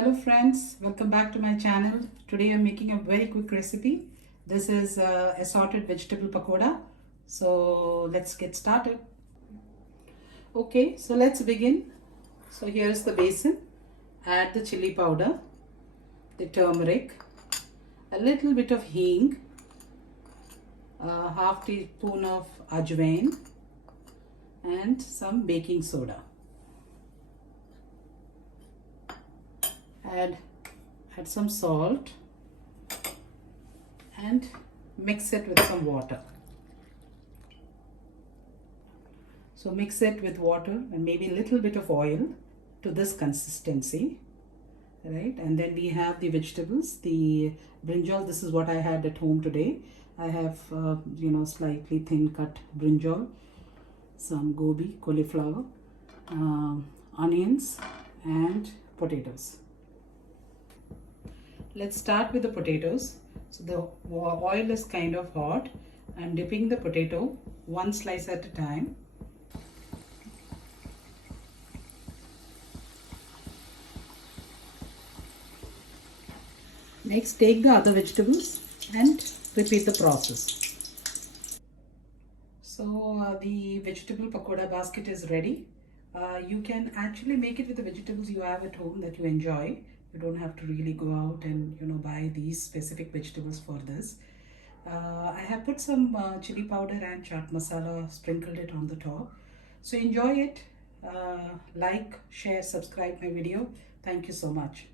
Hello friends, welcome back to my channel. Today I'm making a very quick recipe. This is assorted vegetable pakoda. So let's get started. Okay, so let's begin. So here's the basin. Add the chili powder, the turmeric, a little bit of hing, a half teaspoon of Ajwain, and some baking soda. Add some salt and mix it with some water. So mix it with water and maybe a little bit of oil to this consistency, right? And then we have the vegetables, the brinjal. This is what I had at home today. I have slightly thin cut brinjal, some gobi, cauliflower, onions and potatoes. Let's start with the potatoes. So the oil is kind of hot. I'm dipping the potato one slice at a time. Next, take the other vegetables and repeat the process. So the vegetable pakoda basket is ready. You can actually make it with the vegetables you have at home that you enjoy. You don't have to really go out and buy these specific vegetables for this. I have put some chili powder and chaat masala, sprinkled it on the top. So enjoy it. Like, share, subscribe my video. Thank you so much.